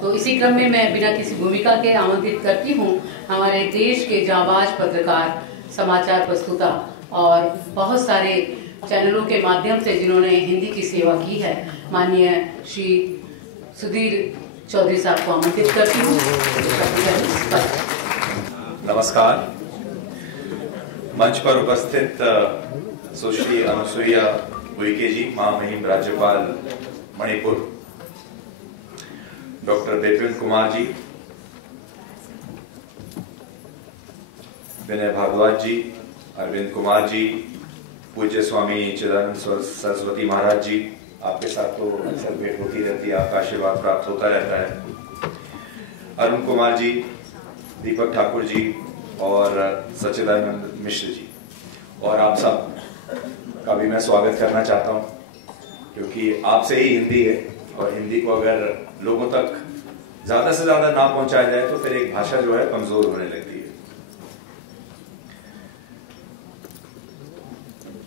तो इसी क्रम में मैं बिना किसी भूमिका के आमंत्रित करती हूँ हमारे देश के जाबाज पत्रकार, समाचार प्रस्तुता और बहुत सारे चैनलों के माध्यम से जिन्होंने हिंदी की सेवा की है, माननीय श्री सुधीर चौधरी साहब को आमंत्रित करती हूँ। नमस्कार। मंच पर उपस्थित सुश्री अनुसुईया उइके जी, महामहिम राज्यपाल मणिपुर, डॉक्टर बिपिन कुमार जी, विनय भारद्वाज जी, अरविंद कुमार जी, पूज्य स्वामी चिदानंद सरस्वती महाराज जी, आपके साथ तो अक्सर भेंट होती रहती है, आपका आशीर्वाद प्राप्त होता रहता है, अरुण कुमार जी, दीपक ठाकुर जी और सच्चिदानंद मिश्र जी, और आप सब का भी मैं स्वागत करना चाहता हूं, क्योंकि आपसे ही हिंदी है और हिंदी को अगर लोगों तक ज्यादा से ज्यादा ना पहुंचाया जाए तो फिर एक भाषा जो है कमजोर होने लगती है।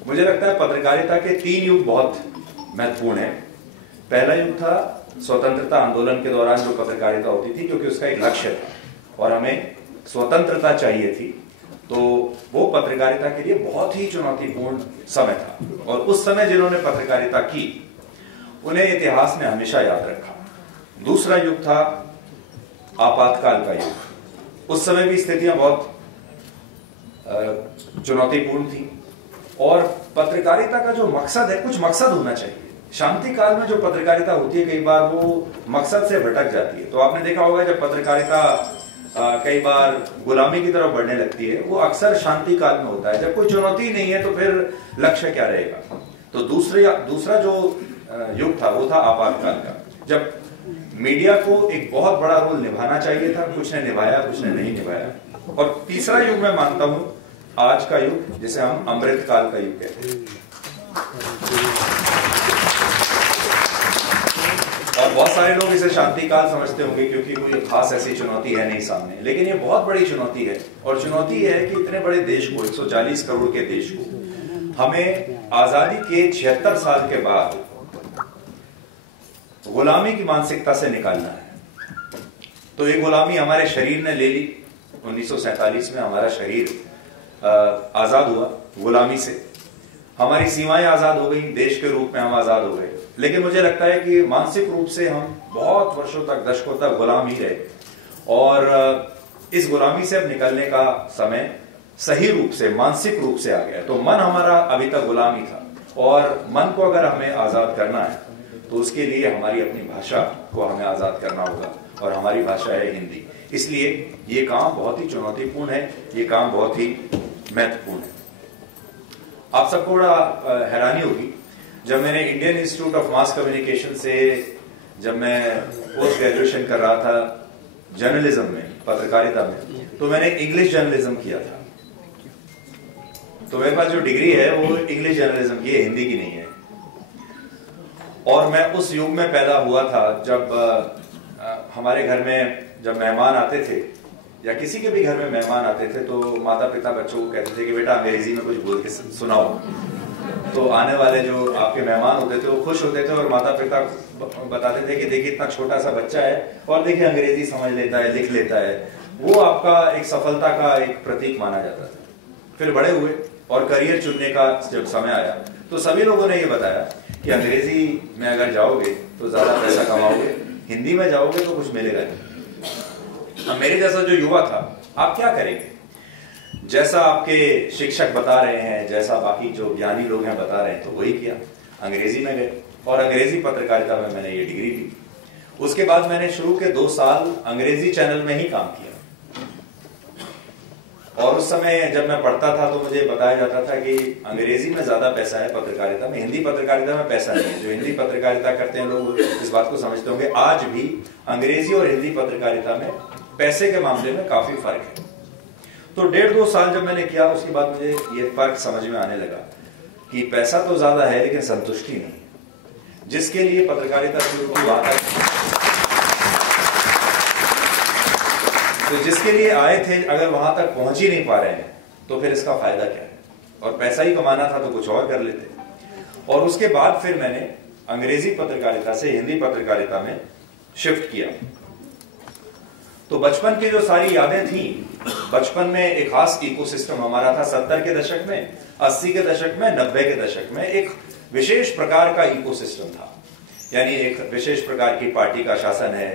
मुझे लगता है पत्रकारिता के 3 युग बहुत महत्वपूर्ण है। पहला युग था स्वतंत्रता आंदोलन के दौरान जो पत्रकारिता होती थी, क्योंकि उसका एक लक्ष्य था और हमें स्वतंत्रता चाहिए थी, तो वो पत्रकारिता के लिए बहुत ही चुनौतीपूर्ण समय था और उस समय जिन्होंने पत्रकारिता की उन्हें इतिहास में हमेशा याद रखा। दूसरा युग था आपातकाल का युग। उस समय भी स्थितियां बहुत चुनौतीपूर्ण थी और पत्रकारिता का जो मकसद है, कुछ मकसद होना चाहिए। शांति काल में जो पत्रकारिता होती है कई बार वो मकसद से भटक जाती है। तो आपने देखा होगा जब पत्रकारिता कई बार गुलामी की तरफ बढ़ने लगती है, वो अक्सर शांति काल में होता है। जब कोई चुनौती नहीं है तो फिर लक्ष्य क्या रहेगा। तो दूसरा जो युग था वो था आपातकाल का, जब मीडिया को एक बहुत बड़ा रोल निभाना चाहिए था, कुछ ने निभाया, कुछ ने नहीं निभाया। और तीसरा युग मैं मानता हूं आज का युग, जिसे हम अमृत काल का युग कहते हैं। और बहुत सारे लोग इसे शांति काल समझते होंगे क्योंकि कोई खास ऐसी चुनौती है नहीं सामने, लेकिन ये बहुत बड़ी चुनौती है। और चुनौती ये है कि इतने बड़े देश को, 140 करोड़ के देश को, हमें आजादी के 76 साल के बाद गुलामी की मानसिकता से निकालना है। तो ये गुलामी हमारे शरीर ने ले ली। 1947 में हमारा शरीर आजाद हुआ गुलामी से, हमारी सीमाएं आजाद हो गई, देश के रूप में हम आजाद हो गए। लेकिन मुझे लगता है कि मानसिक रूप से हम बहुत वर्षों तक, दशकों तक गुलाम ही रहे और इस गुलामी से अब निकलने का समय सही रूप से, मानसिक रूप से आ गया। तो मन हमारा अभी तक गुलाम ही था और मन को अगर हमें आजाद करना है तो उसके लिए हमारी अपनी भाषा को हमें आजाद करना होगा और हमारी भाषा है हिंदी। इसलिए ये काम बहुत ही चुनौतीपूर्ण है, ये काम बहुत ही महत्वपूर्ण है। आप सबको बड़ा हैरानी होगी, जब मैंने Indian institute of mass communication से जब मैं पोस्ट ग्रेजुएशन कर रहा था जर्नलिज्म में, पत्रकारिता में, तो मैंने इंग्लिश जर्नलिज्म किया था। तो मेरे पास जो डिग्री है वो इंग्लिश जर्नलिज्म की है, हिंदी की नहीं है। और मैं उस युग में पैदा हुआ था जब हमारे घर में जब मेहमान आते थे या किसी के भी घर में मेहमान आते थे तो माता पिता बच्चों को कहते थे कि बेटा अंग्रेजी में कुछ बोल के सुनाओ। तो आने वाले जो आपके मेहमान होते थे वो खुश होते थे और माता पिता बताते थे कि देखिए इतना छोटा सा बच्चा है और देखिए अंग्रेजी समझ लेता है, लिख लेता है। वो आपका एक सफलता का एक प्रतीक माना जाता था। फिर बड़े हुए और करियर चुनने का जब समय आया तो सभी लोगों ने ये बताया कि अंग्रेजी में अगर जाओगे तो ज्यादा पैसा कमाओगे, हिंदी में जाओगे तो कुछ मिलेगा नहीं। अब मेरे जैसा जो युवा था, आप क्या करेंगे? जैसा आपके शिक्षक बता रहे हैं, जैसा बाकी जो ज्ञानी लोग हैं बता रहे हैं, तो वही किया। अंग्रेजी में गए और अंग्रेजी पत्रकारिता में मैंने ये डिग्री ली। उसके बाद मैंने शुरू के 2 साल अंग्रेजी चैनल में ही काम किया। और उस समय जब मैं पढ़ता था तो मुझे बताया जाता था कि अंग्रेजी में ज्यादा पैसा है पत्रकारिता में, हिंदी पत्रकारिता में पैसा नहीं है। जो हिंदी पत्रकारिता करते हैं लोग इस बात को समझते होंगे, आज भी अंग्रेजी और हिंदी पत्रकारिता में पैसे के मामले में काफी फर्क है। तो 1.5-2 साल जब मैंने किया, उसके बाद मुझे ये फर्क समझ में आने लगा कि पैसा तो ज्यादा है लेकिन संतुष्टि नहीं। जिसके लिए पत्रकारिता शुरू की बात है, तो जिसके लिए आए थे, अगर वहां तक पहुंच ही नहीं पा रहे हैं तो फिर इसका फायदा क्या है? और पैसा ही कमाना था तो कुछ और कर लेते। और उसके बाद फिर मैंने अंग्रेजी पत्रकारिता से हिंदी पत्रकारिता में शिफ्ट किया तो बचपन की जो सारी यादें थी, बचपन में एक खास इकोसिस्टम हमारा था 70 के दशक में, 80 के दशक में, 90 के दशक में एक विशेष प्रकार का इकोसिस्टम था। यानी एक विशेष प्रकार की पार्टी का शासन है,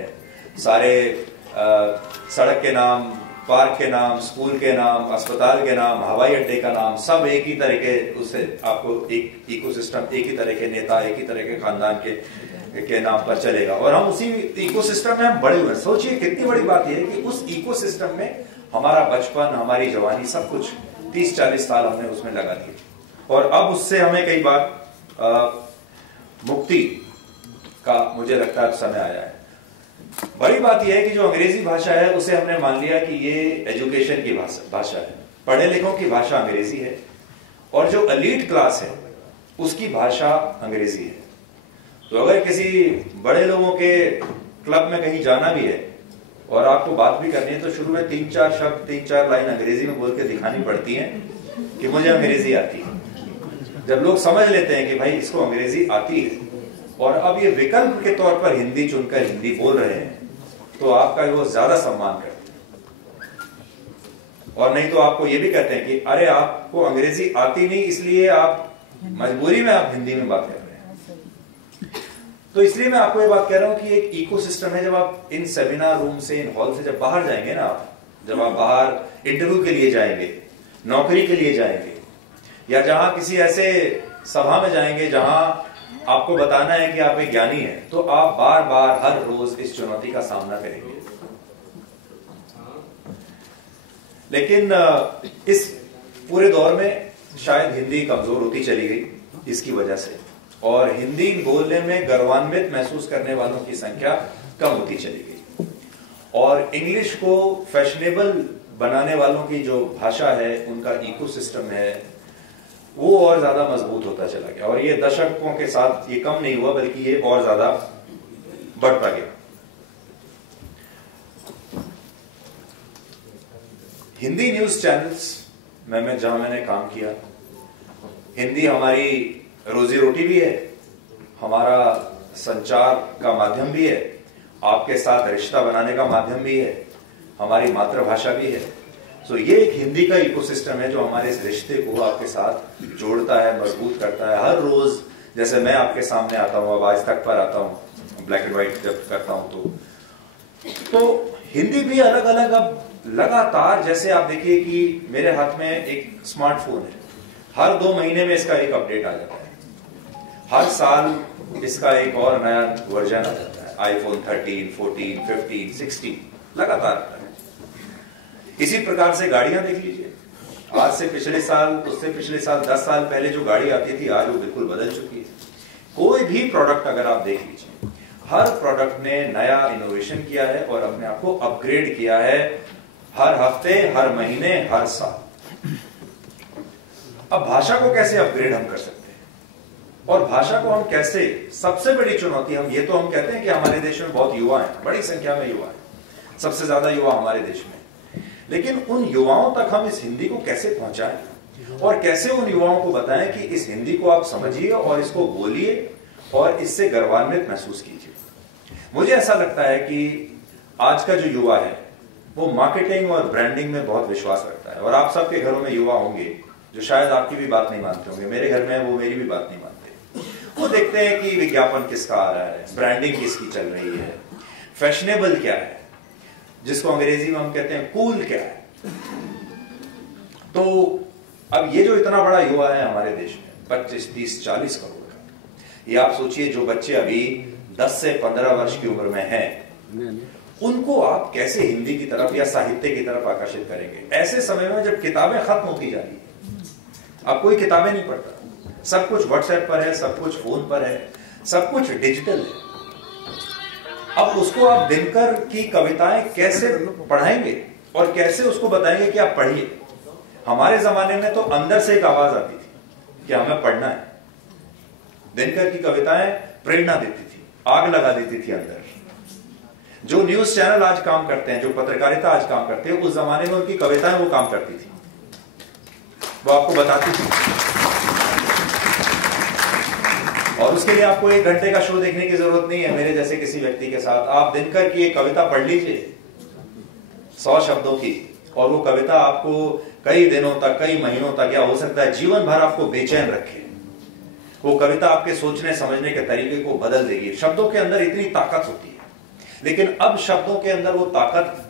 सारे सड़क के नाम, पार्क के नाम, स्कूल के नाम, अस्पताल के नाम, हवाई अड्डे का नाम, सब एक ही तरह के, उससे आपको एक इकोसिस्टम, एक ही तरह के नेता, एक ही तरह के खानदान के नाम पर चलेगा और हम उसी इकोसिस्टम में हम बड़े हुए। सोचिए कितनी बड़ी बात यह है कि उस इकोसिस्टम में हमारा बचपन, हमारी जवानी, सब कुछ 30-40 साल हमने उसमें लगा दिए और अब उससे हमें कई बार मुक्ति का मुझे लगता है समय आया है। बड़ी बात यह है कि जो अंग्रेजी भाषा है उसे हमने मान लिया कि ये एजुकेशन की भाषा है, पढ़े लिखों की भाषा अंग्रेजी है और जो एलीट क्लास है उसकी भाषा अंग्रेजी है। तो अगर किसी बड़े लोगों के क्लब में कहीं जाना भी है और आपको बात भी करनी है तो शुरू में 3-4 शब्द, 3-4 लाइन अंग्रेजी में बोल के दिखानी पड़ती है कि मुझे अंग्रेजी आती है। जब लोग समझ लेते हैं कि भाई इसको अंग्रेजी आती है और अब ये विकल्प के तौर पर हिंदी चुनकर हिंदी बोल रहे हैं तो आपका वो ज्यादा सम्मान करते हैं। और नहीं तो आपको ये भी कहते हैं कि अरे आपको अंग्रेजी आती नहीं इसलिए आप मजबूरी में आप हिंदी में बात कर रहे हैं। तो इसलिए मैं आपको ये बात कह रहा हूं कि एक इकोसिस्टम है। जब आप इन सेमिनार रूम से, इन हॉल से जब बाहर जाएंगे ना, जब आप बाहर इंटरव्यू के लिए जाएंगे, नौकरी के लिए जाएंगे या जहां किसी ऐसे सभा में जाएंगे जहां आपको बताना है कि आप एक ज्ञानी हैं, तो आप बार बार हर रोज इस चुनौती का सामना करेंगे। लेकिन इस पूरे दौर में शायद हिंदी कमजोर होती चली गई इसकी वजह से, और हिंदी बोलने में गर्वान्वित महसूस करने वालों की संख्या कम होती चली गई और इंग्लिश को फैशनेबल बनाने वालों की जो भाषा है, उनका इकोसिस्टम है, वो और ज्यादा मजबूत होता चला गया। और ये दशकों के साथ ये कम नहीं हुआ बल्कि ये और ज्यादा बढ़ता गया। हिंदी न्यूज चैनल्स में जहां मैंने काम किया, हिंदी हमारी रोजी रोटी भी है, हमारा संचार का माध्यम भी है, आपके साथ रिश्ता बनाने का माध्यम भी है, हमारी मातृभाषा भी है। तो ये एक हिंदी का इकोसिस्टम है जो हमारे इस रिश्ते को आपके साथ जोड़ता है, मजबूत करता है। हर रोज जैसे मैं आपके सामने आता हूं, अब आज तक पर आता हूं, ब्लैक एंड व्हाइट जब करता हूं तो हिंदी भी अलग अलग अब लगातार, जैसे आप देखिए कि मेरे हाथ में एक स्मार्टफोन है, हर 2 महीने में इसका एक अपडेट आ जाता है, हर साल इसका एक और नया वर्जन आ जाता है, आईफोन 13, 14, 15, 16 लगातार आता है। इसी प्रकार से गाड़ियां देख लीजिए, आज से पिछले साल, उससे पिछले साल, 10 साल पहले जो गाड़ी आती थी आज वो बिल्कुल बदल चुकी है। कोई भी प्रोडक्ट अगर आप देख लीजिए, हर प्रोडक्ट ने नया इनोवेशन किया है और अपने आप को अपग्रेड किया है, हर हफ्ते, हर महीने, हर साल। अब भाषा को कैसे अपग्रेड हम कर सकते हैं और भाषा को हम कैसे, सबसे बड़ी चुनौती हम ये तो हम कहते हैं कि हमारे देश में बहुत युवा हैं, बड़ी संख्या में युवा हैं, सबसे ज्यादा युवा हमारे देश में, लेकिन उन युवाओं तक हम इस हिंदी को कैसे पहुंचाएं और कैसे उन युवाओं को बताएं कि इस हिंदी को आप समझिए और इसको बोलिए और इससे गर्वान्वित महसूस कीजिए। मुझे ऐसा लगता है कि आज का जो युवा है वो मार्केटिंग और ब्रांडिंग में बहुत विश्वास रखता है, और आप सबके घरों में युवा होंगे जो शायद आपकी भी बात नहीं मानते होंगे, मेरे घर में वो मेरी भी बात नहीं मानते। वो देखते हैं कि विज्ञापन किसका आ रहा है, ब्रांडिंग किसकी चल रही है, फैशनेबल क्या है, जिसको अंग्रेजी में हम कहते हैं कूल क्या है। तो अब ये जो इतना बड़ा युवा है हमारे देश में, 25, 30, 40 करोड़ का, ये आप सोचिए जो बच्चे अभी 10 से 15 वर्ष की उम्र में हैं, उनको आप कैसे हिंदी की तरफ या साहित्य की तरफ आकर्षित करेंगे ऐसे समय में जब किताबें खत्म होती जा रही है। अब कोई किताबें नहीं पढ़ता, सब कुछ व्हाट्सएप पर है, सब कुछ फोन पर है, सब कुछ डिजिटल है। अब उसको आप दिनकर की कविताएं कैसे पढ़ाएंगे और कैसे उसको बताएंगे कि आप पढ़िए। हमारे जमाने में तो अंदर से एक आवाज आती थी कि हमें पढ़ना है। दिनकर की कविताएं प्रेरणा देती थी, आग लगा देती थी अंदर। जो न्यूज चैनल आज काम करते हैं, जो पत्रकारिता आज काम करते हैं, उस जमाने में उनकी कविताएं वो काम करती थी, वो आपको बताती थी। और उसके लिए आपको 1 घंटे का शो देखने की जरूरत नहीं है मेरे जैसे किसी व्यक्ति के साथ। आप दिनकर की एक कविता पढ़ लीजिए, 100 शब्दों की, और वो कविता आपको कई दिनों तक, कई महीनों तक, या हो सकता है जीवन भर आपको बेचैन रखे। वो कविता आपके सोचने समझने के तरीके को बदल देगी। शब्दों के अंदर इतनी ताकत होती है, लेकिन अब शब्दों के अंदर वो ताकत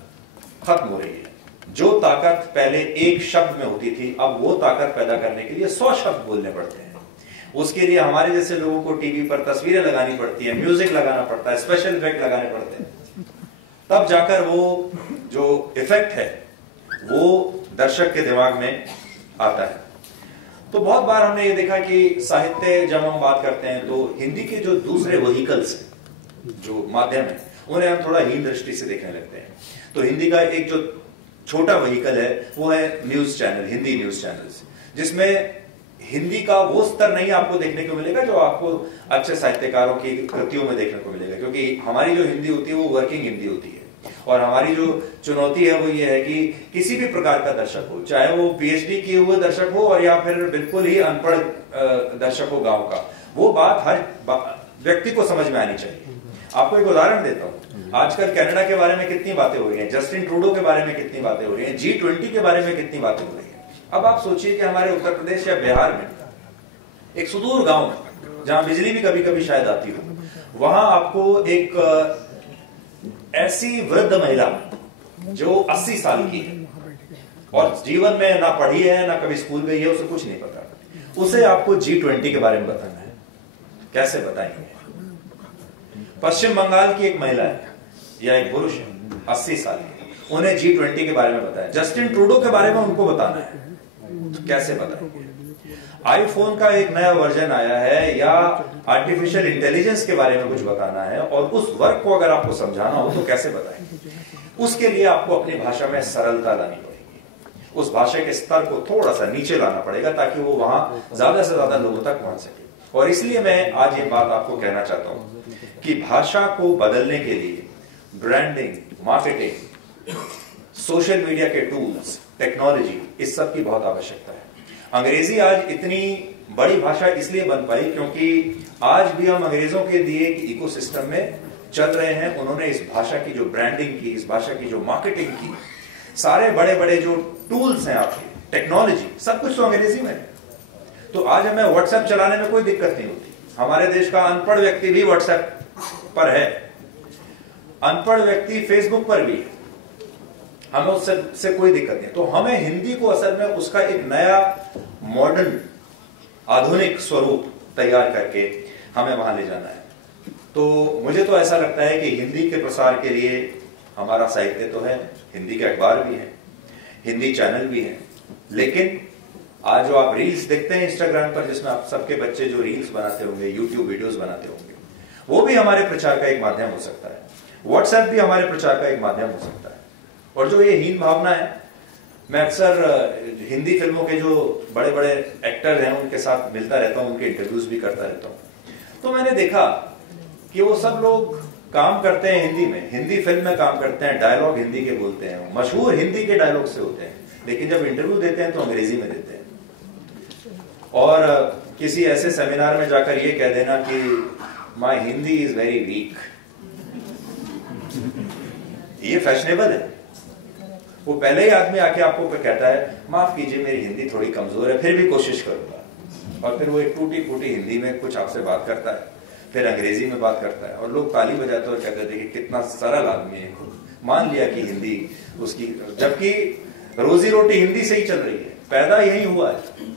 खत्म हो रही है। जो ताकत पहले एक शब्द में होती थी, अब वो ताकत पैदा करने के लिए 100 शब्द बोलने पड़ते हैं। उसके लिए हमारे जैसे लोगों को टीवी पर तस्वीरें लगानी पड़ती है, म्यूजिक लगाना पड़ता है, स्पेशल इफेक्ट लगाने पड़ते हैं, तब जाकर वो जो इफेक्ट है वो दर्शक के दिमाग में आता है। तो बहुत बार हमने ये देखा कि साहित्य जब हम बात करते हैं तो हिंदी के जो दूसरे वहीकल्स हैं, जो माध्यम है, उन्हें हम थोड़ा हीन दृष्टि से देखने लगते हैं। तो हिंदी का एक जो छोटा वहीकल है वो है news channel, Hindi news channels, जिसमें हिंदी का वो स्तर नहीं आपको देखने को मिलेगा जो आपको अच्छे साहित्यकारों की कृतियों में देखने को मिलेगा, क्योंकि हमारी जो हिंदी होती है वो वर्किंग हिंदी होती है। और हमारी जो चुनौती है वो ये है कि किसी भी प्रकार का दर्शक हो, चाहे वो पीएचडी किए हुए दर्शक हो और या फिर बिल्कुल ही अनपढ़ दर्शक हो गांव का, वो बात हर व्यक्ति को समझ में आनी चाहिए। आपको एक उदाहरण देता हूं, आजकल कनाडा के बारे में कितनी बातें हो रही हैं, जस्टिन ट्रूडो के बारे में कितनी बातें हो रही हैं, G20 के बारे में कितनी बातें हो रही हैं। अब आप सोचिए कि हमारे उत्तर प्रदेश या बिहार में एक सुदूर गांव में जहां बिजली भी कभी कभी शायद आती हो, वहां आपको एक ऐसी वृद्ध महिला जो 80 साल की है और जीवन में ना पढ़ी है ना कभी स्कूल गई है, उसे कुछ नहीं पता, उसे आपको G20 के बारे में बताना है, कैसे बताएंगे? पश्चिम बंगाल की एक महिला है या एक पुरुष है 80 साल की, उन्हें G20 के बारे में बताया, जस्टिन ट्रूडो के बारे में उनको बताना है, तो कैसे बताएंगे? आईफोन का एक नया वर्जन आया है या आर्टिफिशियल इंटेलिजेंस के बारे में कुछ बताना है और उस वर्ग को अगर आपको समझाना हो तो कैसे बताएंगे? उसके लिए आपको अपनी भाषा में सरलता लानी पड़ेगी, उस भाषा के स्तर को थोड़ा सा नीचे लाना पड़ेगा ताकि वो वहां ज्यादा से ज्यादा लोगों तक पहुंच सके। और इसलिए मैं आज ये बात आपको कहना चाहता हूं कि भाषा को बदलने के लिए ब्रांडिंग, मार्केटिंग, सोशल मीडिया के टूल्स, टेक्नोलॉजी, इस सब की बहुत आवश्यकता है। अंग्रेजी आज इतनी बड़ी भाषा इसलिए बन पाई क्योंकि आज भी हम अंग्रेजों के दिए एक इकोसिस्टम में चल रहे हैं। उन्होंने इस भाषा की जो ब्रांडिंग की, इस भाषा की जो मार्केटिंग की, सारे बड़े बड़े जो टूल्स हैं आपके, टेक्नोलॉजी, सब कुछ तो अंग्रेजी में है। तो आज हमें व्हाट्सएप चलाने में कोई दिक्कत नहीं होती। हमारे देश का अनपढ़ व्यक्ति भी व्हाट्सएप पर है, अनपढ़ व्यक्ति फेसबुक पर भी है, हमें उससे कोई दिक्कत नहीं। तो हमें हिंदी को असल में उसका एक नया मॉडर्न आधुनिक स्वरूप तैयार करके हमें वहां ले जाना है। तो मुझे तो ऐसा लगता है कि हिंदी के प्रसार के लिए हमारा साहित्य तो है, हिंदी के अखबार भी हैं, हिंदी चैनल भी हैं, लेकिन आज जो आप रील्स देखते हैं इंस्टाग्राम पर, जिसमें आप सबके बच्चे जो रील्स बनाते होंगे, यूट्यूब वीडियोस बनाते होंगे, वो भी हमारे प्रचार का एक माध्यम हो सकता है। व्हाट्सएप भी हमारे प्रचार का एक माध्यम हो सकता है। और जो ये हीन भावना है, मैं अक्सर हिंदी फिल्मों के जो बड़े बड़े एक्टर हैं उनके साथ मिलता रहता हूं, उनके इंटरव्यूज भी करता रहता हूं, तो मैंने देखा कि वो सब लोग काम करते हैं हिंदी में, हिंदी फिल्म में काम करते हैं, डायलॉग हिंदी के बोलते हैं, मशहूर हिंदी के डायलॉग से होते हैं, लेकिन जब इंटरव्यू देते हैं तो अंग्रेजी में देते हैं। और किसी ऐसे सेमिनार में जाकर ये कह देना कि my Hindi is very weak, ये फैशनेबल है। वो पहले ही आदमी आके आपको कहता है माफ कीजिए मेरी हिंदी थोड़ी कमजोर है, फिर भी कोशिश करूंगा, और फिर वो एक टूटी फूटी हिंदी में कुछ आपसे बात करता है, फिर अंग्रेजी में बात करता है, और लोग ताली बजाते और कहते थे कि कितना सरल आदमी है, मान लिया कि हिंदी उसकी, जबकि रोजी रोटी हिंदी से ही चल रही है, पैदा यही हुआ है,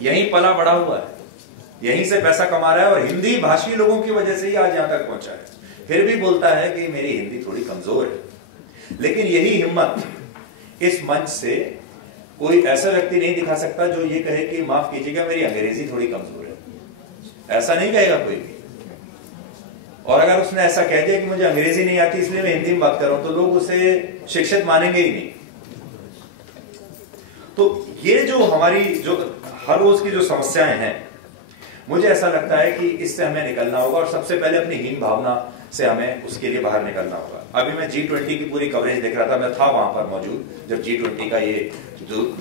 यहीं पला बड़ा हुआ है, यहीं से पैसा कमा रहा है, और हिंदी भाषी लोगों की वजह से ही आज यहां तक पहुंचा है। फिर भी बोलता है कि मेरी हिंदी थोड़ी कमजोर है। लेकिन यही हिम्मत इस मंच से कोई ऐसा व्यक्ति नहीं दिखा सकता जो ये कहे कि माफ कीजिएगा मेरी अंग्रेजी थोड़ी कमजोर है। ऐसा नहीं कहेगा कोई भी। और अगर उसने ऐसा कह दिया कि मुझे अंग्रेजी नहीं आती इसलिए मैं हिंदी में बात कर रहा हूं, तो लोग उसे शिक्षित मानेंगे ही नहीं। तो ये जो हमारी जो हर रोज की जो समस्याएं हैं, मुझे ऐसा लगता है कि इससे हमें निकलना होगा, और सबसे पहले अपनी हीन भावना से हमें उसके लिए बाहर निकलना होगा। अभी मैं G20 की पूरी कवरेज देख रहा था, मैं था वहां पर मौजूद जब G20 का ये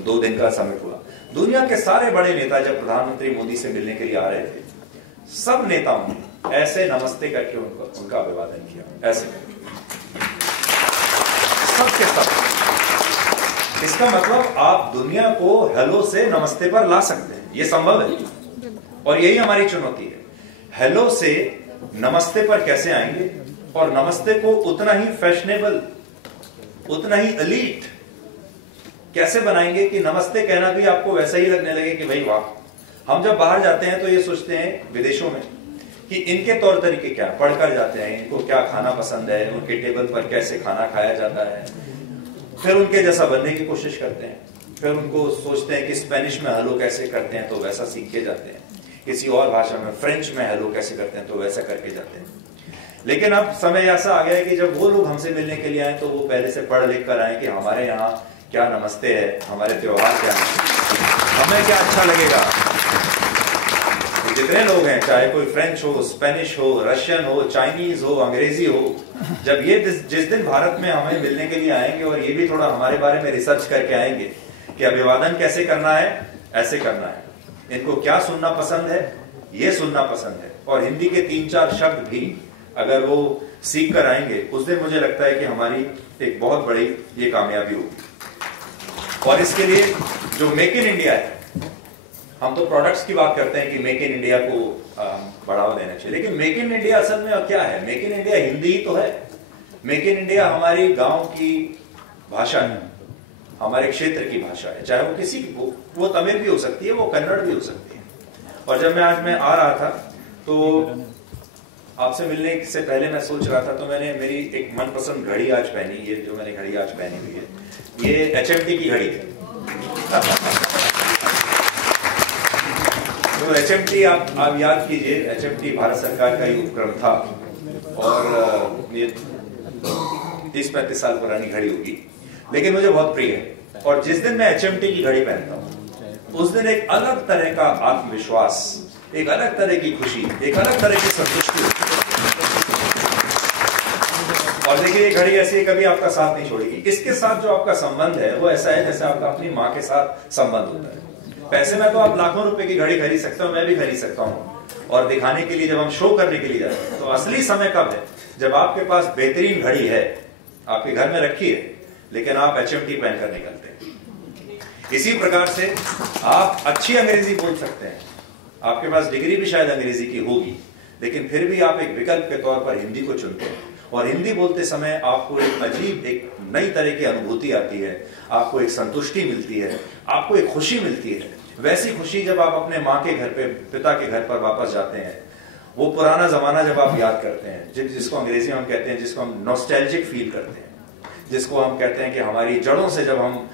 2 दिन का समिट हुआ। दुनिया के सारे बड़े नेता जब प्रधानमंत्री मोदी से मिलने के लिए आ रहे थे, सब नेताओं ने ऐसे नमस्ते करके उनका अभिवादन किया, ऐसे सबके सब। इसका मतलब आप दुनिया को हेलो से नमस्ते पर ला सकते हैं, ये संभव है और यही हमारी चुनौती है। हेलो से नमस्ते पर कैसे आएंगे और नमस्ते को उतना ही फैशनेबल, उतना ही एलीट कैसे बनाएंगे कि नमस्ते कहना भी आपको वैसा ही लगने लगे कि भाई वाह। हम जब बाहर जाते हैं तो ये सोचते हैं विदेशों में कि इनके तौर तरीके क्या, पढ़कर जाते हैं, इनको क्या खाना पसंद है, उनके टेबल पर कैसे खाना खाया जाता है, फिर उनके जैसा बनने की कोशिश करते हैं, फिर उनको सोचते हैं कि स्पेनिश में हेलो कैसे करते हैं तो वैसा सीख के जाते हैं, किसी और भाषा में फ्रेंच में हेलो कैसे करते हैं तो वैसा करके जाते हैं। लेकिन अब समय ऐसा आ गया है कि जब वो लोग हमसे मिलने के लिए आए तो वो पहले से पढ़ लिख कर आए कि हमारे यहाँ क्या नमस्ते है, हमारे त्योहार क्या है, हमें क्या अच्छा लगेगा। तो जितने लोग हैं, चाहे कोई फ्रेंच हो, स्पेनिश हो, रशियन हो, चाइनीज हो, अंग्रेजी हो, जब ये जिस दिन भारत में हमें मिलने के लिए आएंगे और ये भी थोड़ा हमारे बारे में रिसर्च करके आएंगे कि अभिवादन कैसे करना है, ऐसे करना है, इनको क्या सुनना पसंद है, ये सुनना पसंद है, और हिंदी के 3-4 शब्द भी अगर वो सीख कर आएंगे, उस दिन मुझे लगता है कि हमारी एक बहुत बड़ी ये कामयाबी होगी। और इसके लिए जो मेक इन इंडिया है, हम तो प्रोडक्ट्स की बात करते हैं कि मेक इन इंडिया को बढ़ावा देना चाहिए, लेकिन मेक इन इंडिया असल में क्या है? मेक इन इंडिया हिंदी ही तो है। मेक इन इंडिया हमारी गांव की भाषा है, हमारे क्षेत्र की भाषा है, चाहे वो किसी की हो, वो तमिल भी हो सकती है, वो कन्नड़ भी हो सकती है। और जब मैं आ रहा था तो आपसे मिलने से पहले मैं सोच रहा था, तो मैंने मेरी एक मनपसंद घड़ी आज पहनी, ये जो मैंने घड़ी आज पहनी हुई है, ये HMT की घड़ी है। तो HMT आप याद कीजिए, HMT भारत सरकार का ही उपक्रम था और ये 30-35 साल पुरानी घड़ी होगी, लेकिन मुझे बहुत प्रिय है। और जिस दिन मैं HMT की घड़ी पहनता हूँ, उस दिन एक अलग तरह का आत्मविश्वास, एक अलग तरह की खुशी, एक अलग तरह की संतुष्टि होती है। और देखिए, ये घड़ी ऐसी कभी आपका साथ नहीं छोड़ेगी। इसके साथ जो आपका संबंध है वो ऐसा है जैसे आपका अपनी माँ के साथ संबंध होता है। पैसे में तो आप लाखों रुपए की घड़ी खरीद सकते हो, मैं भी खरीद सकता हूँ, और दिखाने के लिए जब हम शो करने के लिए जाते हैं, तो असली समय कब है? जब आपके पास बेहतरीन घड़ी है, आपके घर में रखी है, लेकिन आप HMT पहनकर निकलते हैं। इसी प्रकार से आप अच्छी अंग्रेजी बोल सकते हैं, आपके पास डिग्री भी शायद अंग्रेजी की होगी, लेकिन फिर भी आप एक विकल्प के तौर पर हिंदी को चुनते हैं। और हिंदी बोलते समय आपको एक अजीब, एक नई तरह की अनुभूति आती है, आपको एक संतुष्टि मिलती है, आपको एक खुशी मिलती है। वैसी खुशी जब आप अपने माँ के घर पे, पिता के घर पर वापस जाते हैं, वो पुराना जमाना जब आप याद करते हैं, जिसको अंग्रेजी में हम कहते हैं, जिसको हम नॉस्टैल्जिक फील करते हैं, जिसको हम कहते हैं कि हमारी जड़ों से जब हम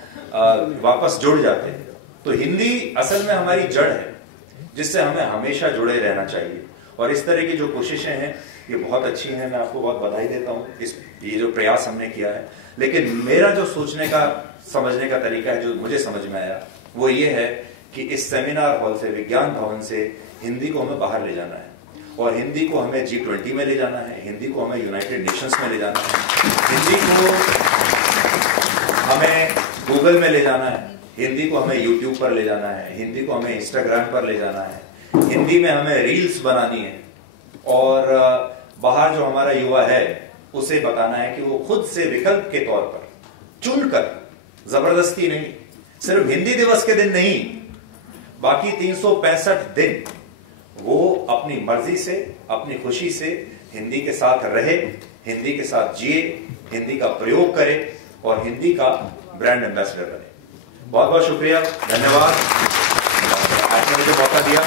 वापस जुड़ जाते हैं, तो हिंदी असल में हमारी जड़ है, जिससे हमें हमेशा जुड़े रहना चाहिए। और इस तरह की जो कोशिशें हैं ये बहुत अच्छी हैं, मैं आपको बहुत बधाई देता हूँ ये जो प्रयास हमने किया है। लेकिन मेरा जो सोचने का, समझने का तरीका है, जो मुझे समझ में आया, वो ये है कि इस सेमिनार हॉल से, विज्ञान भवन से हिंदी को हमें बाहर ले जाना है, और हिंदी को हमें G20 में ले जाना है, हिंदी को हमें यूनाइटेड नेशंस में ले जाना है, हिंदी को हमें गूगल में ले जाना है, हिंदी को हमें YouTube पर ले जाना है, हिंदी को हमें Instagram पर ले जाना है, हिंदी में हमें रील्स बनानी है, और बाहर जो हमारा युवा है उसे बताना है कि वो खुद से विकल्प के तौर पर चुनकर, जबरदस्ती नहीं, सिर्फ हिंदी दिवस के दिन नहीं, बाकी 365 दिन वो अपनी मर्जी से, अपनी खुशी से हिंदी के साथ रहे, हिंदी के साथ जिए, हिंदी का प्रयोग करे और हिंदी का ब्रांड एम्बेसडर बने। बहुत बहुत शुक्रिया, धन्यवाद, आपने मुझे मौका दिया।